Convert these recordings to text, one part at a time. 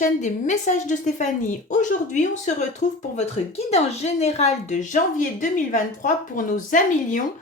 chaîne des messages de Stéphanie. Aujourd'hui, on se retrouve pour votre guidance générale de janvier 2023 pour nos amis Lion,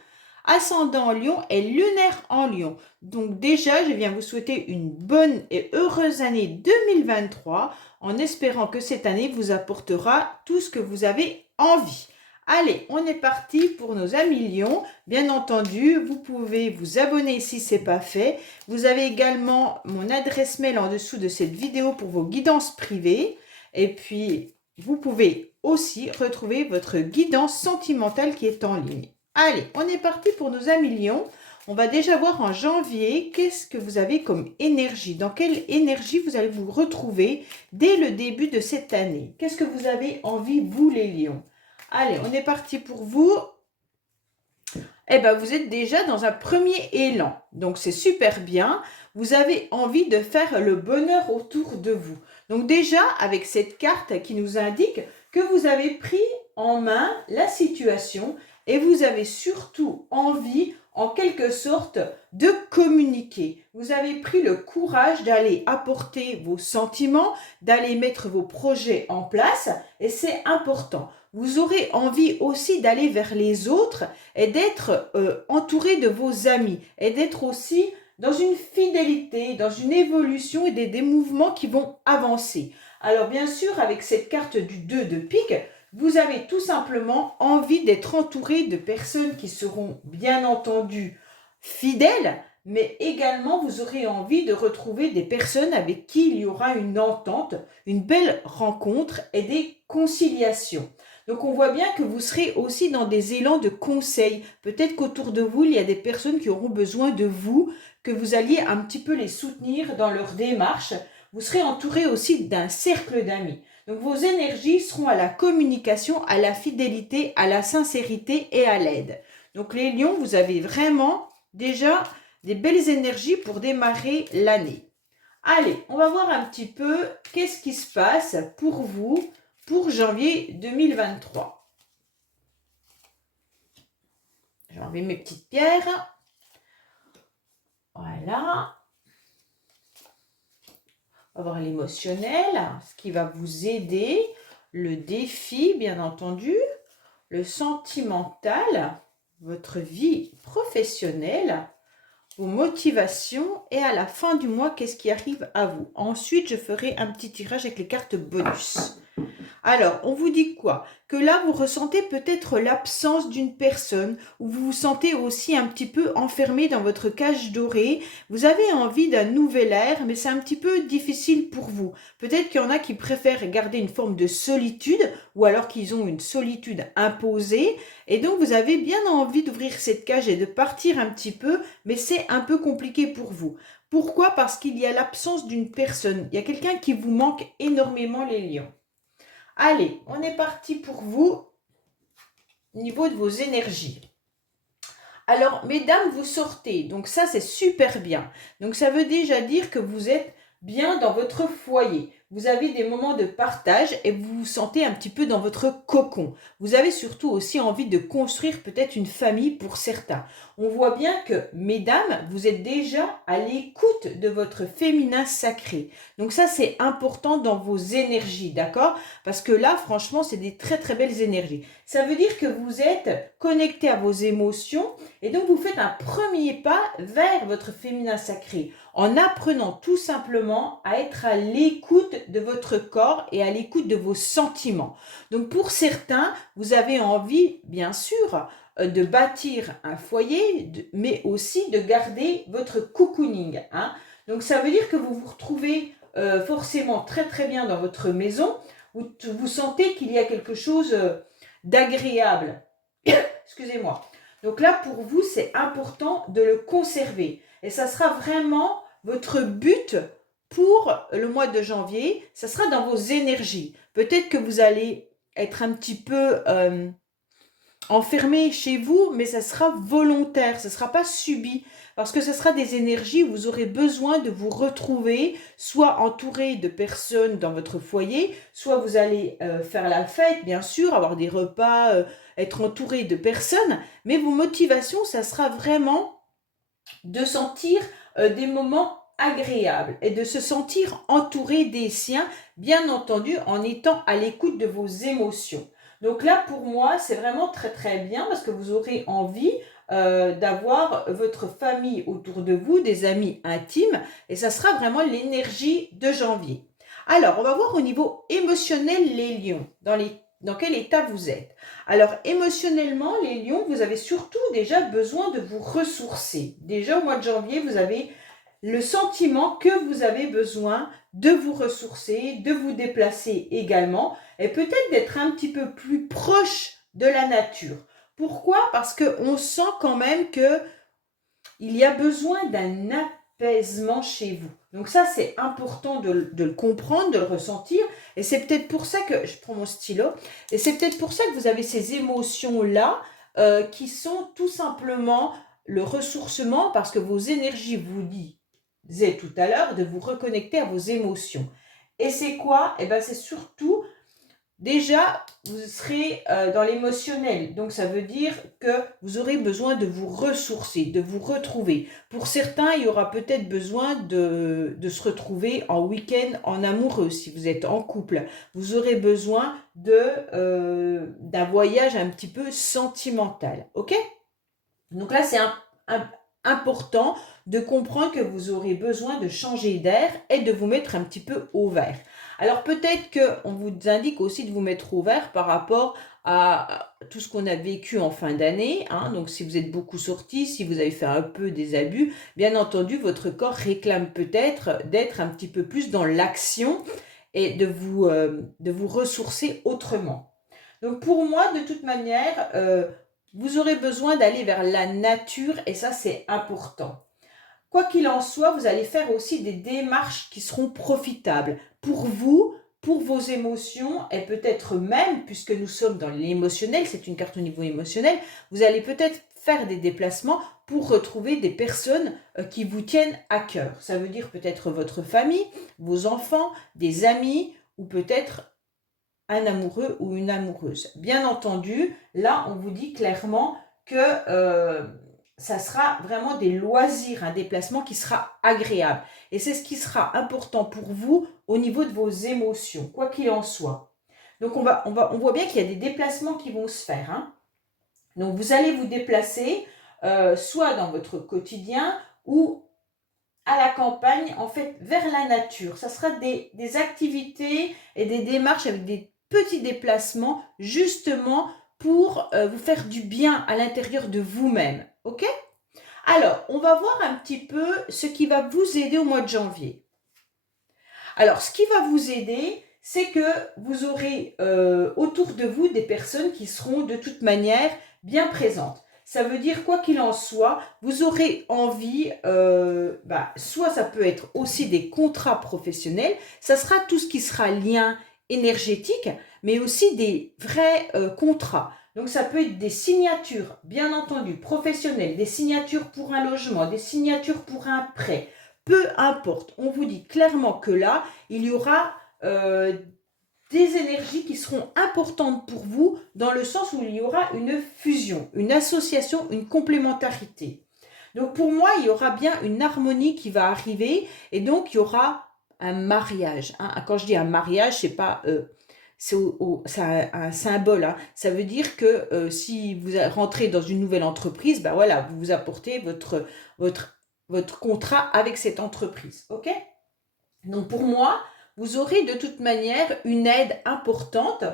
ascendant en Lion et lunaire en Lion. Donc déjà, je viens vous souhaiter une bonne et heureuse année 2023 en espérant que cette année vous apportera tout ce que vous avez envie. Allez, on est parti pour nos amis Lion. Bien entendu, vous pouvez vous abonner si ce n'est pas fait. Vous avez également mon adresse mail en dessous de cette vidéo pour vos guidances privées. Et puis, vous pouvez aussi retrouver votre guidance sentimentale qui est en ligne. Allez, on est parti pour nos amis Lion. On va déjà voir en janvier qu'est-ce que vous avez comme énergie. Dans quelle énergie vous allez vous retrouver dès le début de cette année. Qu'est-ce que vous avez envie, vous les lions? Allez, on est parti pour vous. Eh bien, vous êtes déjà dans un premier élan. Donc, c'est super bien. Vous avez envie de faire le bonheur autour de vous. Donc, déjà, avec cette carte qui nous indique que vous avez pris en main la situation et vous avez surtout envie, en quelque sorte, de communiquer. Vous avez pris le courage d'aller apporter vos sentiments, d'aller mettre vos projets en place et c'est important. Vous aurez envie aussi d'aller vers les autres et d'être entouré de vos amis et d'être aussi dans une fidélité, dans une évolution et des mouvements qui vont avancer. Alors bien sûr, avec cette carte du 2 de pique, vous avez tout simplement envie d'être entouré de personnes qui seront bien entendu fidèles, mais également vous aurez envie de retrouver des personnes avec qui il y aura une entente, une belle rencontre et des conciliations. Donc on voit bien que vous serez aussi dans des élans de conseil. Peut-être qu'autour de vous, il y a des personnes qui auront besoin de vous, que vous alliez un petit peu les soutenir dans leur démarche. Vous serez entouré aussi d'un cercle d'amis. Donc vos énergies seront à la communication, à la fidélité, à la sincérité et à l'aide. Donc les lions, vous avez vraiment déjà des belles énergies pour démarrer l'année. Allez, on va voir un petit peu qu'est-ce qui se passe pour vous pour janvier 2023. J'ai enlevé mes petites pierres. Voilà. On va voir l'émotionnel, ce qui va vous aider, le défi, bien entendu, le sentimental, votre vie professionnelle, vos motivations et à la fin du mois, qu'est-ce qui arrive à vous. Ensuite, je ferai un petit tirage avec les cartes bonus. Alors, on vous dit quoi? Que là, vous ressentez peut-être l'absence d'une personne ou vous vous sentez aussi un petit peu enfermé dans votre cage dorée. Vous avez envie d'un nouvel air, mais c'est un petit peu difficile pour vous. Peut-être qu'il y en a qui préfèrent garder une forme de solitude ou alors qu'ils ont une solitude imposée. Et donc, vous avez bien envie d'ouvrir cette cage et de partir un petit peu, mais c'est un peu compliqué pour vous. Pourquoi? Parce qu'il y a l'absence d'une personne. Il y a quelqu'un qui vous manque énormément, les lions. Allez, on est parti pour vous au niveau de vos énergies. Alors, mesdames, vous sortez. Donc ça, c'est super bien. Donc ça veut déjà dire que vous êtes bien dans votre foyer. Vous avez des moments de partage et vous vous sentez un petit peu dans votre cocon. Vous avez surtout aussi envie de construire peut-être une famille pour certains. On voit bien que, mesdames, vous êtes déjà à l'écoute de votre féminin sacré. Donc ça, c'est important dans vos énergies, d'accord? Parce que là, franchement, c'est des très très belles énergies. Ça veut dire que vous êtes connecté à vos émotions et donc vous faites un premier pas vers votre féminin sacré en apprenant tout simplement à être à l'écoute de votre corps et à l'écoute de vos sentiments. Donc pour certains, vous avez envie, bien sûr, de bâtir un foyer, mais aussi de garder votre cocooning. Donc ça veut dire que vous vous retrouvez forcément très très bien dans votre maison, où vous sentez qu'il y a quelque chose d'agréable. Excusez-moi. Donc là, pour vous, c'est important de le conserver. Et ça sera vraiment votre but pour le mois de janvier. Ça sera dans vos énergies. Peut-être que vous allez être un petit peu enfermé chez vous, mais ça sera volontaire. Ce ne sera pas subi. Parce que ce sera des énergies où vous aurez besoin de vous retrouver, soit entouré de personnes dans votre foyer, soit vous allez faire la fête, bien sûr, avoir des repas, être entouré de personnes. Mais vos motivations, ça sera vraiment de sentir des moments agréable et de se sentir entouré des siens, bien entendu en étant à l'écoute de vos émotions. Donc là, pour moi, c'est vraiment très très bien parce que vous aurez envie d'avoir votre famille autour de vous, des amis intimes, et ça sera vraiment l'énergie de janvier. Alors, on va voir au niveau émotionnel les lions, dans quel état vous êtes. Alors, émotionnellement, les lions, vous avez surtout déjà besoin de vous ressourcer. Déjà, au mois de janvier, vous avez le sentiment que vous avez besoin de vous ressourcer, de vous déplacer également, et peut-être d'être un petit peu plus proche de la nature. Pourquoi? Parce qu'on sent quand même que il y a besoin d'un apaisement chez vous. Donc ça, c'est important de le comprendre, de le ressentir. Et c'est peut-être pour ça que, je prends mon stylo, et c'est peut-être pour ça que vous avez ces émotions-là qui sont tout simplement le ressourcement, parce que vos énergies vous disaient tout à l'heure de vous reconnecter à vos émotions. Et c'est quoi? Eh bien, c'est surtout déjà, vous serez dans l'émotionnel, donc ça veut dire que vous aurez besoin de vous ressourcer, de vous retrouver. Pour certains, il y aura peut-être besoin de se retrouver en week-end en amoureux, si vous êtes en couple. Vous aurez besoin d'un voyage un petit peu sentimental, ok? Donc là, c'est important de comprendre que vous aurez besoin de changer d'air et de vous mettre un petit peu au vert. Alors peut-être qu'on vous indique aussi de vous mettre au vert par rapport à tout ce qu'on a vécu en fin d'année. Hein. Donc si vous êtes beaucoup sorti, si vous avez fait un peu des abus, bien entendu, votre corps réclame peut-être d'être un petit peu plus dans l'action et de vous ressourcer autrement. Donc pour moi, de toute manière, vous aurez besoin d'aller vers la nature et ça, c'est important. Quoi qu'il en soit, vous allez faire aussi des démarches qui seront profitables pour vous, pour vos émotions et peut-être même, puisque nous sommes dans l'émotionnel, c'est une carte au niveau émotionnel, vous allez peut-être faire des déplacements pour retrouver des personnes qui vous tiennent à cœur. Ça veut dire peut-être votre famille, vos enfants, des amis ou peut-être un amoureux ou une amoureuse. Bien entendu, là, on vous dit clairement que ça sera vraiment des loisirs, un déplacement qui sera agréable. Et c'est ce qui sera important pour vous au niveau de vos émotions, quoi qu'il en soit. Donc, on voit bien qu'il y a des déplacements qui vont se faire. Hein. Donc, vous allez vous déplacer soit dans votre quotidien ou à la campagne, en fait, vers la nature. Ça sera des activités et des démarches avec des petits déplacements, justement pour vous faire du bien à l'intérieur de vous-même. Ok? Alors, on va voir un petit peu ce qui va vous aider au mois de janvier. Alors, ce qui va vous aider, c'est que vous aurez autour de vous des personnes qui seront de toute manière bien présentes. Ça veut dire, quoi qu'il en soit, vous aurez envie, soit ça peut être aussi des contrats professionnels, ça sera tout ce qui sera lien énergétique, mais aussi des vrais contrats. Donc ça peut être des signatures, bien entendu, professionnelles, des signatures pour un logement, des signatures pour un prêt. Peu importe, on vous dit clairement que là, il y aura des énergies qui seront importantes pour vous dans le sens où il y aura une fusion, une association, une complémentarité. Donc pour moi, il y aura bien une harmonie qui va arriver et donc il y aura un mariage. Hein. Quand je dis un mariage, c'est pas c'est un symbole. Hein. Ça veut dire que si vous rentrez dans une nouvelle entreprise, ben voilà, vous vous apportez votre contrat avec cette entreprise. Ok? Donc pour moi, vous aurez de toute manière une aide importante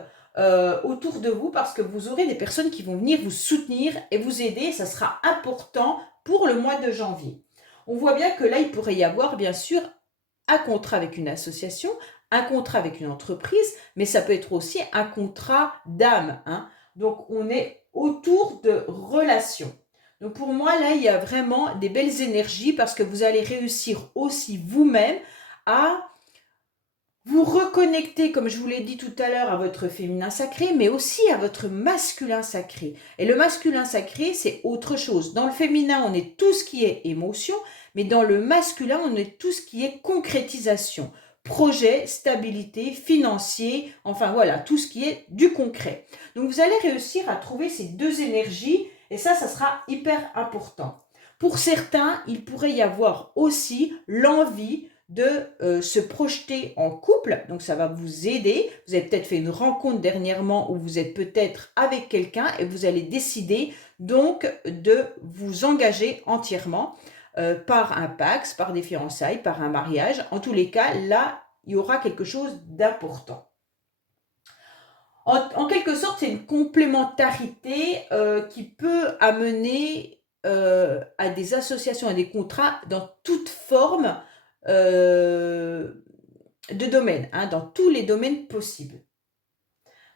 autour de vous parce que vous aurez des personnes qui vont venir vous soutenir et vous aider. Ça sera important pour le mois de janvier. On voit bien que là, il pourrait y avoir bien sûr un contrat avec une association, un contrat avec une entreprise, mais ça peut être aussi un contrat d'âme. Hein. Donc on est autour de relations. Donc pour moi, là, il y a vraiment des belles énergies parce que vous allez réussir aussi vous-même à vous reconnecter, comme je vous l'ai dit tout à l'heure, à votre féminin sacré, mais aussi à votre masculin sacré. Et le masculin sacré, c'est autre chose. Dans le féminin, on est tout ce qui est émotion, mais dans le masculin, on est tout ce qui est concrétisation. Projet, stabilité, financier, enfin voilà, tout ce qui est du concret. Donc vous allez réussir à trouver ces deux énergies, et ça sera hyper important. Pour certains, il pourrait y avoir aussi l'envie de se projeter en couple, donc ça va vous aider. Vous avez peut-être fait une rencontre dernièrement où vous êtes peut-être avec quelqu'un et vous allez décider donc de vous engager entièrement par un Pacs, par des fiançailles, par un mariage. En tous les cas, là, il y aura quelque chose d'important. En quelque sorte, c'est une complémentarité qui peut amener à des associations, à des contrats dans toute forme de domaine, hein, dans tous les domaines possibles.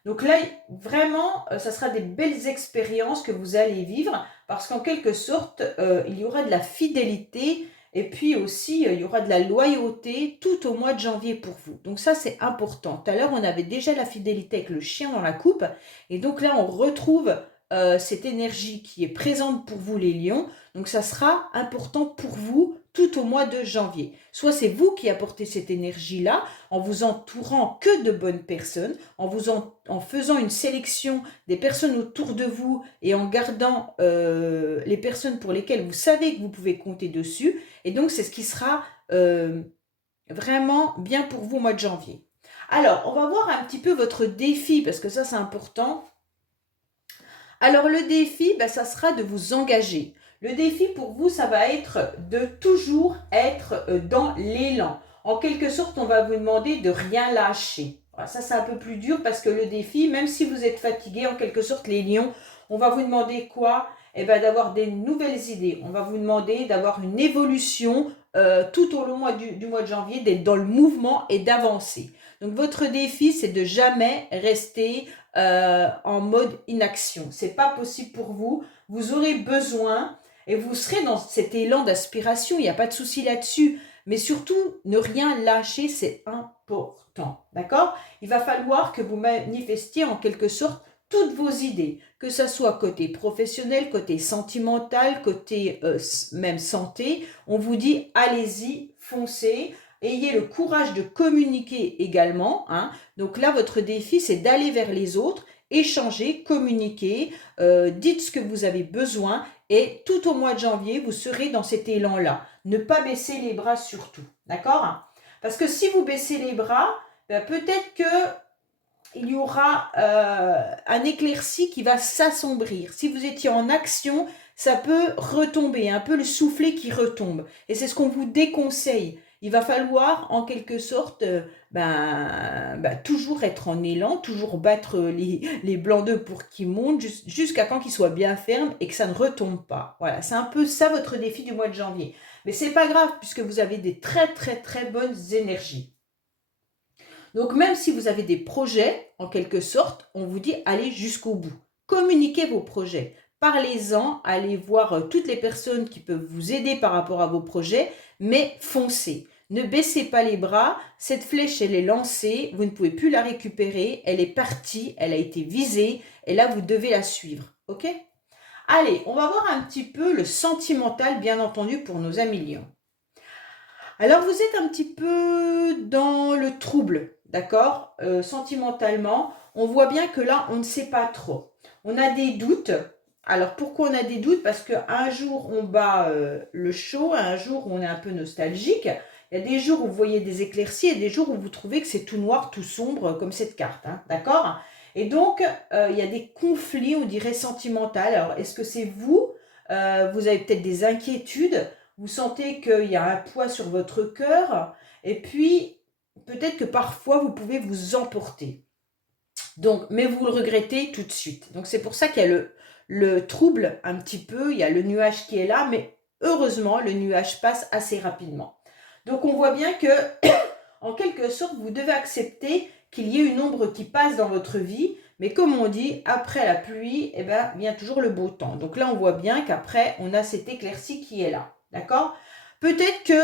Donc là, vraiment, ça sera des belles expériences que vous allez vivre parce qu'en quelque sorte, il y aura de la fidélité et puis aussi, il y aura de la loyauté tout au mois de janvier pour vous. Donc ça, c'est important. Tout à l'heure, on avait déjà la fidélité avec le chien dans la coupe et donc là, on retrouve cette énergie qui est présente pour vous, les lions. Donc ça sera important pour vous tout au mois de janvier. Soit c'est vous qui apportez cette énergie-là en vous entourant que de bonnes personnes, en faisant une sélection des personnes autour de vous et en gardant les personnes pour lesquelles vous savez que vous pouvez compter dessus. Et donc, c'est ce qui sera vraiment bien pour vous au mois de janvier. Alors, on va voir un petit peu votre défi, parce que ça, c'est important. Alors, le défi, ça sera de vous engager. Le défi pour vous, ça va être de toujours être dans l'élan. En quelque sorte, on va vous demander de rien lâcher. Voilà, ça, c'est un peu plus dur parce que le défi, même si vous êtes fatigué, en quelque sorte, les lions, on va vous demander quoi? Eh bien, d'avoir des nouvelles idées. On va vous demander d'avoir une évolution tout au long du mois de janvier, d'être dans le mouvement et d'avancer. Donc, votre défi, c'est de jamais rester en mode inaction. C'est pas possible pour vous. Vous aurez besoin et vous serez dans cet élan d'aspiration. Il n'y a pas de souci là-dessus. Mais surtout, ne rien lâcher, c'est important. D'accord? Il va falloir que vous manifestiez en quelque sorte toutes vos idées, que ce soit côté professionnel, côté sentimental, côté même santé. On vous dit, allez-y, foncez. Ayez le courage de communiquer également. Hein. Donc là, votre défi, c'est d'aller vers les autres, échanger, communiquer, dites ce que vous avez besoin et tout au mois de janvier, vous serez dans cet élan-là. Ne pas baisser les bras surtout, d'accord? Parce que si vous baissez les bras, peut-être qu'il y aura un éclairci qui va s'assombrir. Si vous étiez en action, ça peut retomber, un peu le soufflet qui retombe. Et c'est ce qu'on vous déconseille. Il va falloir, en quelque sorte, toujours être en élan, toujours battre les blancs d'œufs pour qu'ils montent jusqu'à quand qu'ils soient bien fermes et que ça ne retombe pas. Voilà, c'est un peu ça votre défi du mois de janvier. Mais c'est pas grave puisque vous avez des très très très bonnes énergies. Donc même si vous avez des projets, en quelque sorte, on vous dit allez jusqu'au bout. Communiquez vos projets. Parlez-en, allez voir toutes les personnes qui peuvent vous aider par rapport à vos projets, mais foncez. Ne baissez pas les bras, cette flèche elle est lancée, vous ne pouvez plus la récupérer, elle est partie, elle a été visée, et là vous devez la suivre, ok? Allez, on va voir un petit peu le sentimental, bien entendu, pour nos amis lions. Alors vous êtes un petit peu dans le trouble, d'accord? Sentimentalement, on voit bien que là, on ne sait pas trop. On a des doutes. Alors pourquoi on a des doutes? Parce qu'un jour, on bat le chaud, un jour, on est un peu nostalgique. Il y a des jours où vous voyez des éclaircies et des jours où vous trouvez que c'est tout noir, tout sombre, comme cette carte, hein, d'accord? Et donc, il y a des conflits, on dirait, sentimentaux. Alors, est-ce que c'est vous? Vous avez peut-être des inquiétudes. Vous sentez qu'il y a un poids sur votre cœur. Et puis, peut-être que parfois, vous pouvez vous emporter. Donc, mais vous le regrettez tout de suite. Donc, c'est pour ça qu'il y a le trouble un petit peu. Il y a le nuage qui est là. Mais heureusement, le nuage passe assez rapidement. Donc, on voit bien que, en quelque sorte, vous devez accepter qu'il y ait une ombre qui passe dans votre vie. Mais comme on dit, après la pluie, vient toujours le beau temps. Donc là, on voit bien qu'après, on a cette éclaircie qui est là. D'accord? Peut-être que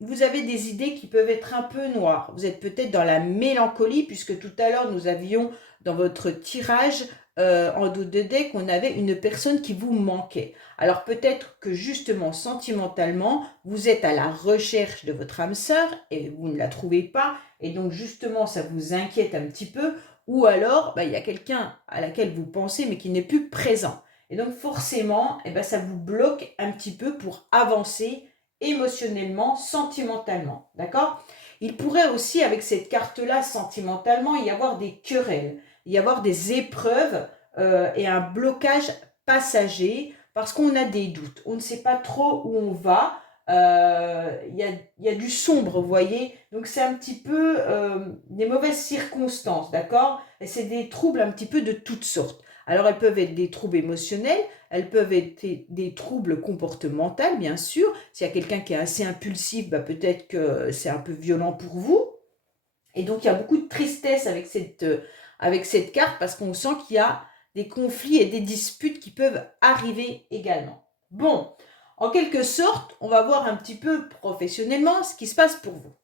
vous avez des idées qui peuvent être un peu noires. Vous êtes peut-être dans la mélancolie, puisque tout à l'heure, nous avions dans votre tirage en dos de deck, on avait une personne qui vous manquait. Alors peut-être que justement, sentimentalement, vous êtes à la recherche de votre âme sœur et vous ne la trouvez pas. Et donc justement, ça vous inquiète un petit peu. Ou alors, il y a quelqu'un à laquelle vous pensez, mais qui n'est plus présent. Et donc forcément, eh ben, ça vous bloque un petit peu pour avancer émotionnellement, sentimentalement. D'accord? Il pourrait aussi, avec cette carte-là, sentimentalement, y avoir des querelles, y avoir des épreuves et un blocage passager parce qu'on a des doutes. On ne sait pas trop où on va. Il y a du sombre, vous voyez. Donc c'est un petit peu des mauvaises circonstances, d'accord? Et c'est des troubles un petit peu de toutes sortes. Alors elles peuvent être des troubles émotionnels, elles peuvent être des troubles comportementaux, bien sûr. S'il y a quelqu'un qui est assez impulsif, bah, peut-être que c'est un peu violent pour vous. Et donc il y a beaucoup de tristesse avec cette carte parce qu'on sent qu'il y a des conflits et des disputes qui peuvent arriver également. Bon, en quelque sorte, on va voir un petit peu professionnellement ce qui se passe pour vous.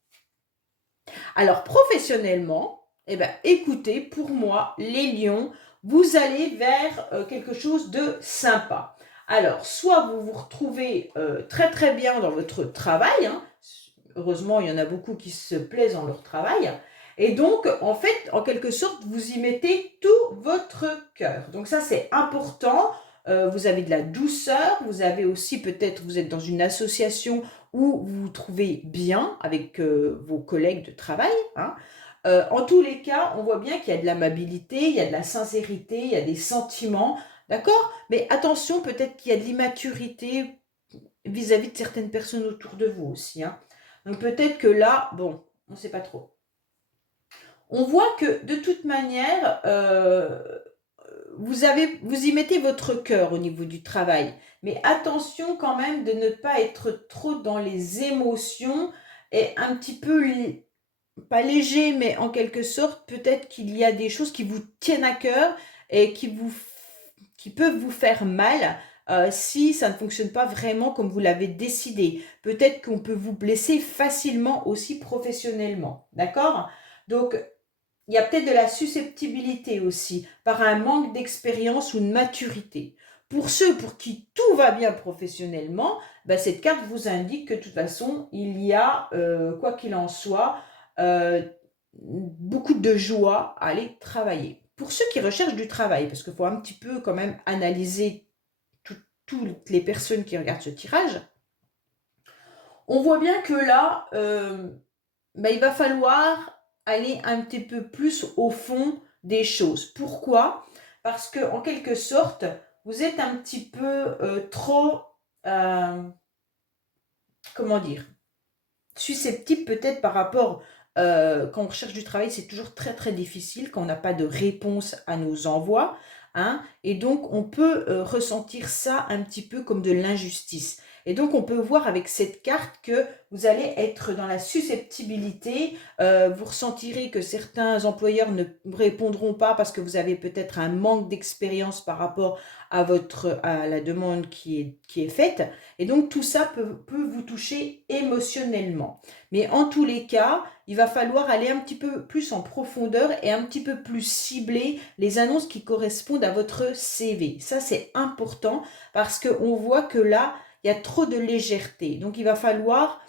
Alors, professionnellement, eh ben, écoutez, pour moi, les lions, vous allez vers quelque chose de sympa. Alors, soit vous vous retrouvez très très bien dans votre travail, hein. Heureusement, il y en a beaucoup qui se plaisent dans leur travail, et donc, en fait, en quelque sorte, vous y mettez tout votre cœur. Donc ça, c'est important. Vous avez de la douceur, vous avez aussi peut-être, vous êtes dans une association où vous vous trouvez bien avec vos collègues de travail, hein. En tous les cas, on voit bien qu'il y a de l'amabilité, il y a de la sincérité, il y a des sentiments, d'accord? Mais attention, peut-être qu'il y a de l'immaturité vis-à-vis de certaines personnes autour de vous aussi, hein. Donc peut-être que là, bon, on ne sait pas trop. On voit que de toute manière, vous y mettez votre cœur au niveau du travail. Mais attention quand même de ne pas être trop dans les émotions et un petit peu, pas léger, mais en quelque sorte, peut-être qu'il y a des choses qui vous tiennent à cœur et qui peuvent vous faire mal si ça ne fonctionne pas vraiment comme vous l'avez décidé. Peut-être qu'on peut vous blesser facilement aussi professionnellement. D'accord? Donc, il y a peut-être de la susceptibilité aussi, par un manque d'expérience ou de maturité. Pour ceux pour qui tout va bien professionnellement, bah, cette carte vous indique que de toute façon, il y a, quoi qu'il en soit, euh, beaucoup de joie à aller travailler. Pour ceux qui recherchent du travail, parce qu'il faut un petit peu quand même analyser toutes les personnes qui regardent ce tirage, on voit bien que là, bah, il va falloir aller un petit peu plus au fond des choses. Pourquoi? Parce que en quelque sorte, vous êtes un petit peu trop, euh, comment dire, susceptible peut-être par rapport, quand on recherche du travail, c'est toujours très très difficile quand on n'a pas de réponse à nos envois, hein, et donc on peut ressentir ça un petit peu comme de l'injustice. Et donc on peut voir avec cette carte que vous allez être dans la susceptibilité, vous ressentirez que certains employeurs ne répondront pas parce que vous avez peut-être un manque d'expérience par rapport à la demande qui est faite. Et donc tout ça peut vous toucher émotionnellement. Mais en tous les cas, il va falloir aller un petit peu plus en profondeur et un petit peu plus cibler les annonces qui correspondent à votre CV. Ça, c'est important parce qu'on voit que là, il y a trop de légèreté. Donc il va falloir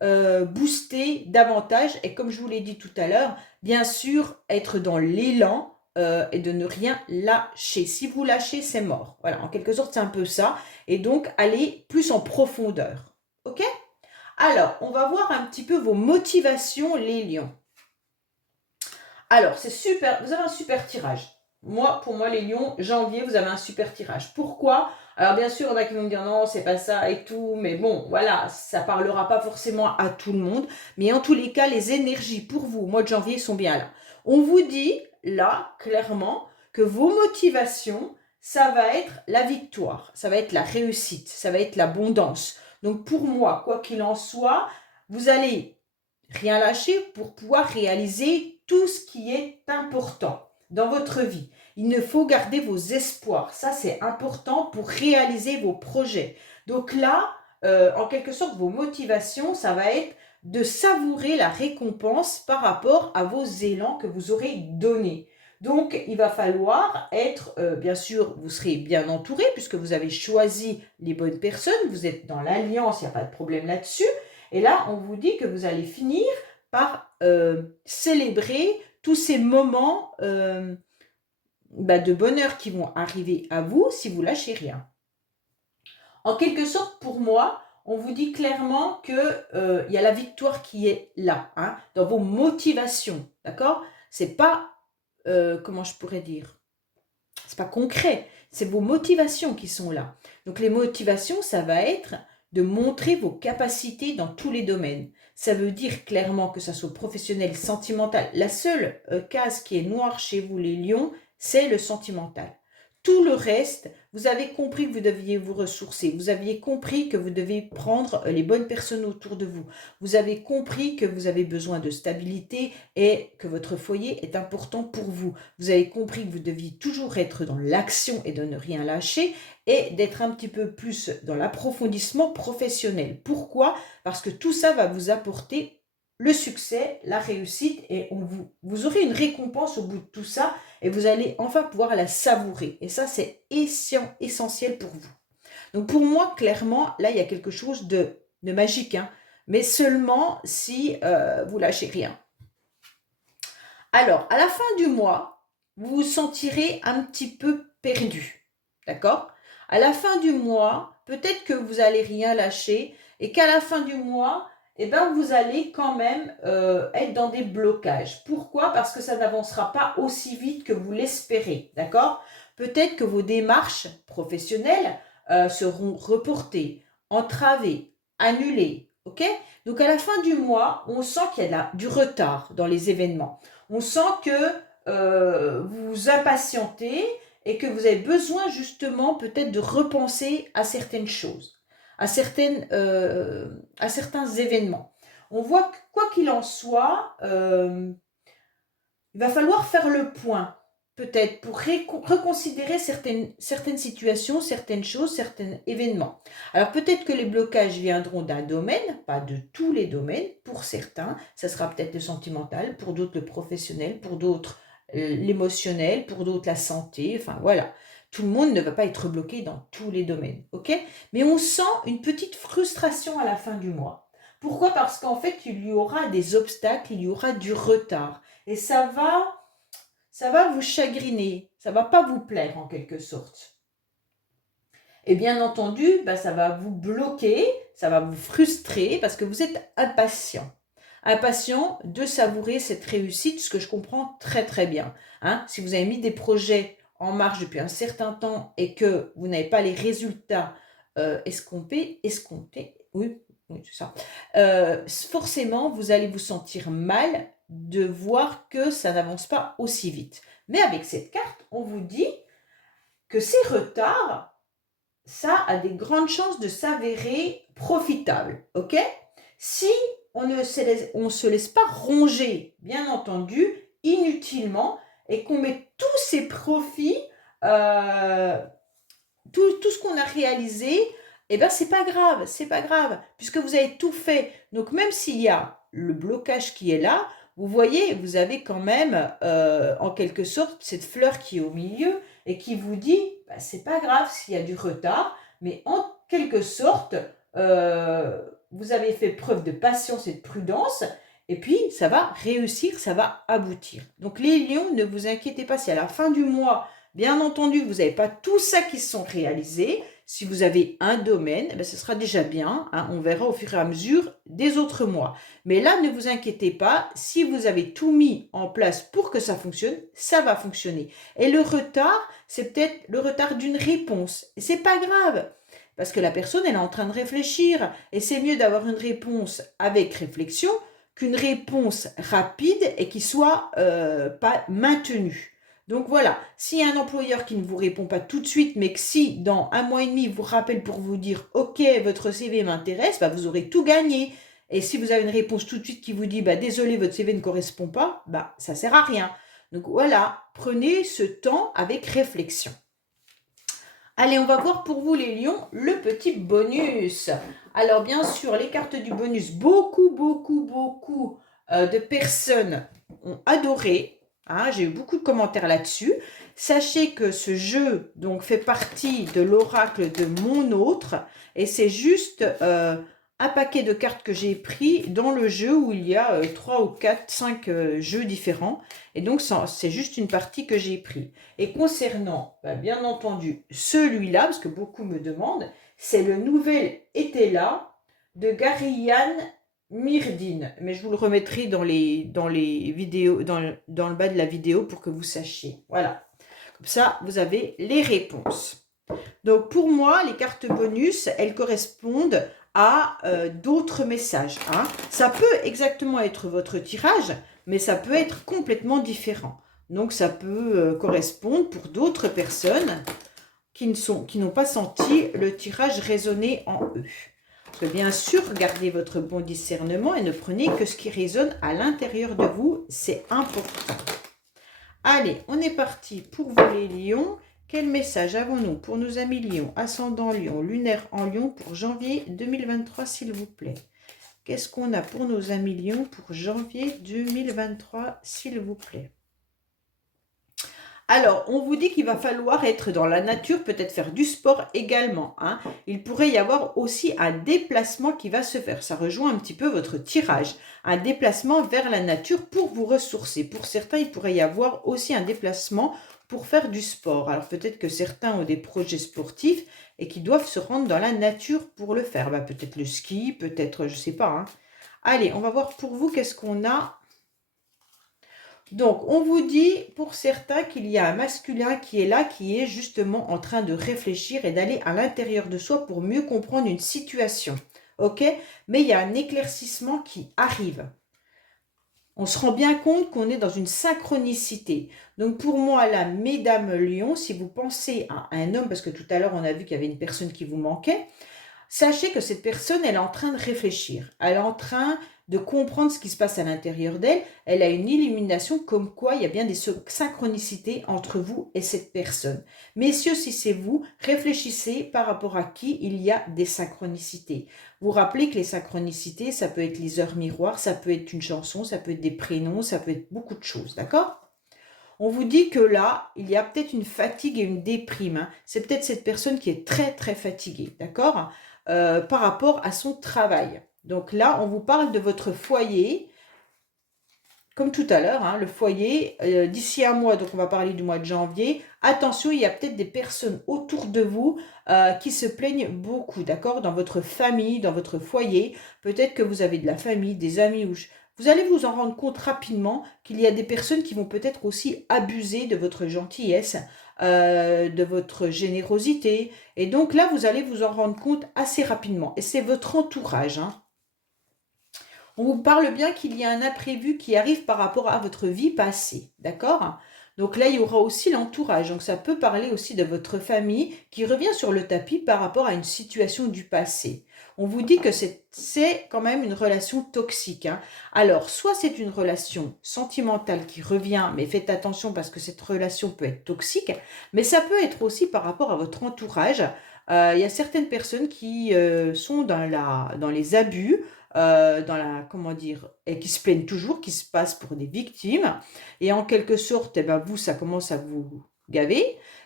booster davantage et comme je vous l'ai dit tout à l'heure, bien sûr, être dans l'élan et de ne rien lâcher. Si vous lâchez, c'est mort. Voilà, en quelque sorte, c'est un peu ça. Et donc, aller plus en profondeur. OK? Alors, on va voir un petit peu vos motivations, les lions. Alors, c'est super, vous avez un super tirage. Pour moi, les lions, janvier, vous avez un super tirage. Pourquoi? Alors, bien sûr, il y en a qui vont me dire non, c'est pas ça et tout, mais bon, voilà, ça parlera pas forcément à tout le monde. Mais en tous les cas, les énergies pour vous, au mois de janvier, sont bien là. On vous dit, là, clairement, que vos motivations, ça va être la victoire, ça va être la réussite, ça va être l'abondance. Donc, pour moi, quoi qu'il en soit, vous allez rien lâcher pour pouvoir réaliser tout ce qui est important dans votre vie. Il ne faut garder vos espoirs. Ça, c'est important pour réaliser vos projets. Donc là, en quelque sorte, vos motivations, ça va être de savourer la récompense par rapport à vos élans que vous aurez donnés. Donc, il va falloir être, bien sûr, vous serez bien entouré puisque vous avez choisi les bonnes personnes, vous êtes dans l'alliance, il n'y a pas de problème là-dessus. Et là, on vous dit que vous allez finir par célébrer tous ces moments de bonheur qui vont arriver à vous si vous lâchez rien. En quelque sorte, pour moi, on vous dit clairement que y a la victoire qui est là, hein, dans vos motivations, d'accord? C'est pas, comment je pourrais dire? C'est pas concret, c'est vos motivations qui sont là. Donc les motivations, ça va être de montrer vos capacités dans tous les domaines. Ça veut dire clairement que ça soit professionnel, sentimental. La seule case qui est noire chez vous, les lions, c'est le sentimental. Tout le reste, vous avez compris que vous deviez vous ressourcer. Vous aviez compris que vous devez prendre les bonnes personnes autour de vous. Vous avez compris que vous avez besoin de stabilité et que votre foyer est important pour vous. Vous avez compris que vous deviez toujours être dans l'action et de ne rien lâcher et d'être un petit peu plus dans l'approfondissement professionnel. Pourquoi? Parce que tout ça va vous apporter le succès, la réussite et vous aurez une récompense au bout de tout ça et vous allez enfin pouvoir la savourer. Et ça, c'est essentiel pour vous. Donc pour moi, clairement, là, il y a quelque chose de magique, hein, mais seulement si vous lâchez rien. Alors, à la fin du mois, vous vous sentirez un petit peu perdu, d'accord? À la fin du mois, peut-être que vous allez rien lâcher et qu'à la fin du mois, eh ben, vous allez quand même être dans des blocages. Pourquoi? Parce que ça n'avancera pas aussi vite que vous l'espérez, d'accord? Peut-être que vos démarches professionnelles seront reportées, entravées, annulées, ok? Donc à la fin du mois, on sent qu'il y a du retard dans les événements. On sent que vous vous impatientez et que vous avez besoin justement peut-être de repenser à certaines choses, à certains événements. On voit que quoi qu'il en soit, il va falloir faire le point, peut-être, pour reconsidérer certaines situations, certaines choses, certains événements. Alors peut-être que les blocages viendront d'un domaine, pas de tous les domaines, pour certains, ça sera peut-être le sentimental, pour d'autres le professionnel, pour d'autres l'émotionnel, pour d'autres la santé, enfin voilà. Tout le monde ne va pas être bloqué dans tous les domaines, ok? Mais on sent une petite frustration à la fin du mois. Pourquoi? Parce qu'en fait, il y aura des obstacles, il y aura du retard. Et ça va vous chagriner, ça va pas vous plaire en quelque sorte. Et bien entendu, ça va vous bloquer, ça va vous frustrer parce que vous êtes impatient. Impatient de savourer cette réussite, ce que je comprends très très bien. Hein. Si vous avez mis des projets en marche depuis un certain temps et que vous n'avez pas les résultats escomptés, oui, c'est ça. Forcément, vous allez vous sentir mal de voir que ça n'avance pas aussi vite. Mais avec cette carte, on vous dit que ces retards, ça a des grandes chances de s'avérer profitable, ok? Si on ne se laisse pas ronger, bien entendu, inutilement, et qu'on met tous ces profits, tout ce qu'on a réalisé, eh bien, c'est pas grave, puisque vous avez tout fait. Donc, même s'il y a le blocage qui est là, vous voyez, vous avez quand même, en quelque sorte, cette fleur qui est au milieu et qui vous dit, c'est pas grave s'il y a du retard, mais en quelque sorte, vous avez fait preuve de patience et de prudence, et puis ça va réussir, ça va aboutir. Donc, les lions, ne vous inquiétez pas si à la fin du mois, bien entendu, vous n'avez pas tout ça qui sont réalisés. Si vous avez un domaine, ce sera déjà bien. Hein, on verra au fur et à mesure des autres mois. Mais là, ne vous inquiétez pas. Si vous avez tout mis en place pour que ça fonctionne, ça va fonctionner. Et le retard, c'est peut-être le retard d'une réponse. Et c'est pas grave. Parce que la personne, elle est en train de réfléchir. Et c'est mieux d'avoir une réponse avec réflexion qu'une réponse rapide et qui soit pas maintenue. Donc voilà, s'il y a un employeur qui ne vous répond pas tout de suite, mais que si dans 1 mois et demi, il vous rappelle pour vous dire « Ok, votre CV m'intéresse », vous aurez tout gagné. Et si vous avez une réponse tout de suite qui vous dit « Désolé, votre CV ne correspond pas », ça ne sert à rien. Donc voilà, prenez ce temps avec réflexion. Allez, on va voir pour vous les lions le petit bonus. Alors bien sûr, les cartes du bonus, beaucoup de personnes ont adoré. Hein, j'ai eu beaucoup de commentaires là-dessus. Sachez que ce jeu donc fait partie de l'oracle de Mon Autre et c'est juste un paquet de cartes que j'ai pris dans le jeu où il y a 3 ou 4, 5 jeux différents. Et donc, c'est juste une partie que j'ai pris. Et concernant, bien entendu, celui-là, parce que beaucoup me demandent, c'est le nouvel Etela de Gariyan Myrdin. Mais je vous le remettrai dans les vidéos, dans le bas de la vidéo pour que vous sachiez. Voilà. Comme ça, vous avez les réponses. Donc, pour moi, les cartes bonus, elles correspondent à d'autres messages. Hein. Ça peut exactement être votre tirage, mais ça peut être complètement différent. Donc, ça peut correspondre pour d'autres personnes qui n'ont pas senti le tirage résonner en eux. Donc, bien sûr, gardez votre bon discernement et ne prenez que ce qui résonne à l'intérieur de vous. C'est important. Allez, on est parti pour vous les lions. Quel message avons-nous pour nos amis lions, ascendant lion, lunaire en lion pour janvier 2023, s'il vous plaît? Qu'est-ce qu'on a pour nos amis lions pour janvier 2023, s'il vous plaît? Alors, on vous dit qu'il va falloir être dans la nature, peut-être faire du sport également. Hein. Il pourrait y avoir aussi un déplacement qui va se faire. Ça rejoint un petit peu votre tirage. Un déplacement vers la nature pour vous ressourcer. Pour certains, il pourrait y avoir aussi un déplacement pour faire du sport. Alors, peut-être que certains ont des projets sportifs et qui doivent se rendre dans la nature pour le faire. Peut-être le ski, peut-être, je ne sais pas. Hein. Allez, on va voir pour vous qu'est-ce qu'on a. Donc, on vous dit pour certains qu'il y a un masculin qui est là, qui est justement en train de réfléchir et d'aller à l'intérieur de soi pour mieux comprendre une situation. Ok? Mais il y a un éclaircissement qui arrive. On se rend bien compte qu'on est dans une synchronicité. Donc, pour moi, là, mesdames lions, si vous pensez à un homme, parce que tout à l'heure, on a vu qu'il y avait une personne qui vous manquait, sachez que cette personne, elle est en train de réfléchir. Elle est en train de comprendre ce qui se passe à l'intérieur d'elle. Elle a une illumination comme quoi il y a bien des synchronicités entre vous et cette personne. Messieurs, si c'est vous, réfléchissez par rapport à qui il y a des synchronicités. Vous rappelez que les synchronicités, ça peut être les heures miroirs, ça peut être une chanson, ça peut être des prénoms, ça peut être beaucoup de choses, d'accord ? On vous dit que là, il y a peut-être une fatigue et une déprime. Hein. C'est peut-être cette personne qui est très, très fatiguée, d'accord ? Par rapport à son travail. Donc là, on vous parle de votre foyer, comme tout à l'heure, hein, le foyer, d'ici un mois, donc on va parler du mois de janvier. Attention, il y a peut-être des personnes autour de vous qui se plaignent beaucoup, d'accord? Dans votre famille, dans votre foyer, peut-être que vous avez de la famille, des amis, vous allez vous en rendre compte rapidement qu'il y a des personnes qui vont peut-être aussi abuser de votre gentillesse, de votre générosité. Et donc là, vous allez vous en rendre compte assez rapidement. Et c'est votre entourage, hein. On vous parle bien qu'il y a un imprévu qui arrive par rapport à votre vie passée, d'accord? Donc là, il y aura aussi l'entourage. Donc ça peut parler aussi de votre famille qui revient sur le tapis par rapport à une situation du passé. On vous dit que c'est quand même une relation toxique. Hein. Alors, soit c'est une relation sentimentale qui revient, mais faites attention parce que cette relation peut être toxique, mais ça peut être aussi par rapport à votre entourage. Il y a certaines personnes qui sont dans les abus, comment dire, et qui se plaignent toujours, qui se passent pour des victimes. Et en quelque sorte, vous, ça commence à vous gaver.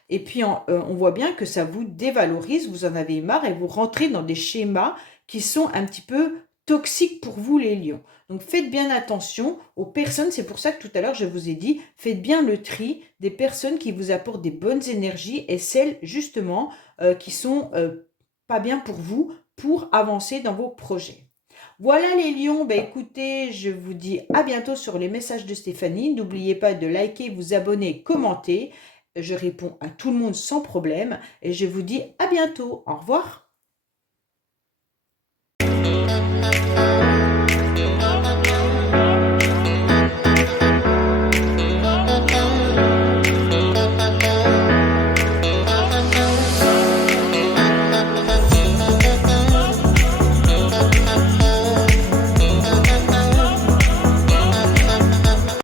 Et puis, on voit bien que ça vous dévalorise, vous en avez marre et vous rentrez dans des schémas qui sont un petit peu toxiques pour vous, les lions. Donc, faites bien attention aux personnes. C'est pour ça que tout à l'heure, je vous ai dit, faites bien le tri des personnes qui vous apportent des bonnes énergies et celles, justement, qui sont pas bien pour vous, pour avancer dans vos projets. Voilà les lions, écoutez, je vous dis à bientôt sur les messages de Stéphanie. N'oubliez pas de liker, vous abonner, commenter. Je réponds à tout le monde sans problème et je vous dis à bientôt. Au revoir.